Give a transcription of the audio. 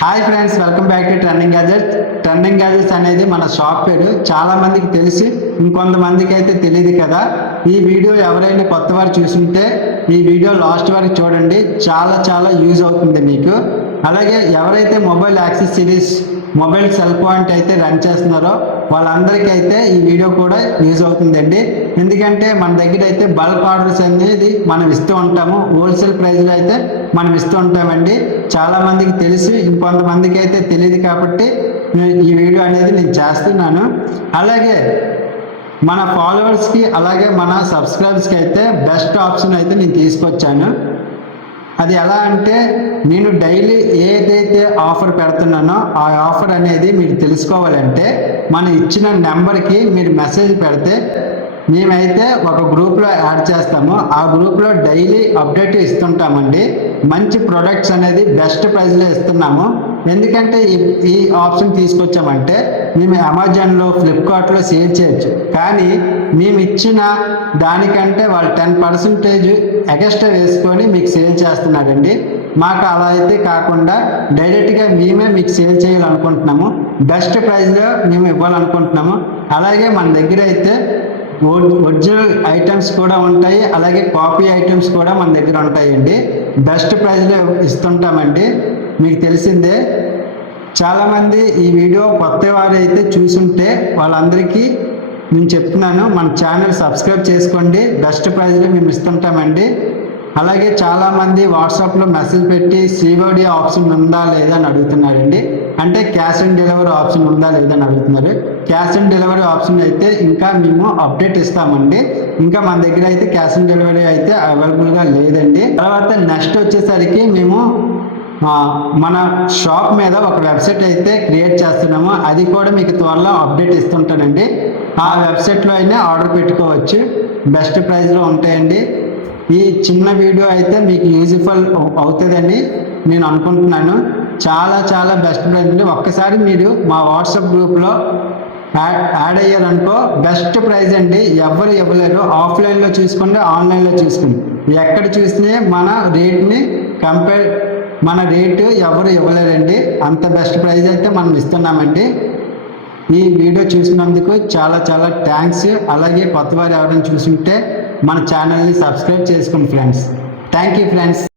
Hi friends, welcome back to trending gadgets. Trending gadgets అనేది మన shop పేరు. చాలా మందికి తెలిసి ఇంకొంతమందికి అయితే తెలియదు కదా. ఈ వీడియో ఎవరైనా కొత్త వారు చూస్తుంటే ఈ వీడియో లాస్ట్ వరకు చూడండి. చాలా చాలా యూజ్ అవుతుంది మీకు. అలాగే ఎవరైతే mobile accessories, mobile cell point అయితే రన్ చేస్తున్నారో వాళ్ళందరికీ అయితే ఈ వీడియో కూడా యూజ్ అవుతుందండి. ఎందుకంటే మన దగ్గర అయితే బల్క్ ఆర్డర్స్ అనేది మనం ఇస్తూ ఉంటాము. హోల్సేల్ ప్రైస్లో అయితే మనం ఇస్తూ ఉంటామండి. చాలా మందికి తెలిసి ఇంకొంతమందికి అయితే తెలియదు కాబట్టి ఈ వీడియో అనేది నేను చేస్తున్నాను. అలాగే మన ఫాలోవర్స్కి అలాగే మన సబ్స్క్రైబర్స్కి అయితే బెస్ట్ ఆప్షన్ అయితే నేను తీసుకొచ్చాను. అది ఎలా అంటే, నేను డైలీ ఏదైతే ఆఫర్ పెడుతున్నానో ఆ ఆఫర్ అనేది మీరు తెలుసుకోవాలంటే మనం ఇచ్చిన నెంబర్కి మీరు మెసేజ్ పెడితే మేమైతే ఒక గ్రూప్లో యాడ్ చేస్తాము. ఆ గ్రూప్లో డైలీ అప్డేట్ ఇస్తుంటామండి. మంచి ప్రొడక్ట్స్ అనేది బెస్ట్ ప్రైస్లో ఇస్తున్నాము. ఎందుకంటే ఈ ఆప్షన్ తీసుకొచ్చామంటే మేము అమెజాన్లో, ఫ్లిప్కార్ట్లో సేల్ చేయొచ్చు. కానీ మేము ఇచ్చిన దానికంటే వాళ్ళు 10% ఎక్స్ట్రా వేసుకొని మీకు సేల్ చేస్తున్నారండి. మాకు అలా అయితే కాకుండా డైరెక్ట్గా మేమే మీకు సేల్ చేయాలనుకుంటున్నాము. బెస్ట్ ప్రైస్లో మేము ఇవ్వాలనుకుంటున్నాము. అలాగే మన దగ్గర అయితే ఒరిజినల్ ఐటమ్స్ కూడా ఉంటాయి, అలాగే కాపీ ఐటమ్స్ కూడా మన దగ్గర ఉంటాయండి. బెస్ట్ ప్రైస్లో ఇస్తుంటామండి. మీకు తెలిసిందే. చాలామంది ఈ వీడియో కొత్త వారు అయితే చూసుంటే వాళ్ళందరికీ నేను చెప్తున్నాను, మన ఛానల్ సబ్స్క్రైబ్ చేసుకోండి. బెస్ట్ ప్రైస్లో మేము ఇస్తుంటామండి. అలాగే చాలామంది వాట్సాప్లో మెసేజ్ పెట్టి COD ఆప్షన్ ఉందా లేదా అని అడుగుతున్నారండి. అంటే క్యాష్ ఆన్ డెలివరీ ఆప్షన్ ఉందా లేదా అని అడుగుతున్నారు. క్యాష్ ఆన్ డెలివరీ ఆప్షన్ అయితే ఇంకా మేము అప్డేట్ ఇస్తామండి. ఇంకా మన దగ్గర అయితే క్యాష్ ఆన్ డెలివరీ అయితే అవైలబుల్గా లేదండి. తర్వాత నెక్స్ట్ వచ్చేసరికి మేము మన షాప్ మీద ఒక వెబ్సైట్ అయితే క్రియేట్ చేస్తున్నాము. అది కూడా మీకు త్వరలో అప్డేట్ ఇస్తుంటానండి. ఆ వెబ్సైట్లో అయినా ఆర్డర్ పెట్టుకోవచ్చు. బెస్ట్ ప్రైస్లో ఉంటాయండి. ఈ చిన్న వీడియో అయితే మీకు యూజ్ఫుల్ అవుతుందని నేను అనుకుంటున్నాను. చాలా చాలా బెస్ట్ ప్రైస్ అండి. ఒక్కసారి మీరు మా వాట్సాప్ గ్రూప్లో యాడ్ అయ్యారనుకో బెస్ట్ ప్రైస్ అండి. ఎవరు ఇవ్వలేరు. ఆఫ్లైన్లో చూసుకోండి, ఆన్లైన్లో చూసుకోండి, ఎక్కడ చూసినా మన రేటు ఎవరు ఇవ్వలేరండి. అంత బెస్ట్ ప్రైస్ అయితే మనం ఇస్తున్నామండి. ఈ వీడియో చూసినందుకు చాలా చాలా థ్యాంక్స్. అలాగే కొత్త వారు ఎవరైనా చూసుంటే మన ఛానల్ని సబ్స్క్రైబ్ చేసుకోండి ఫ్రెండ్స్. Thank you friends.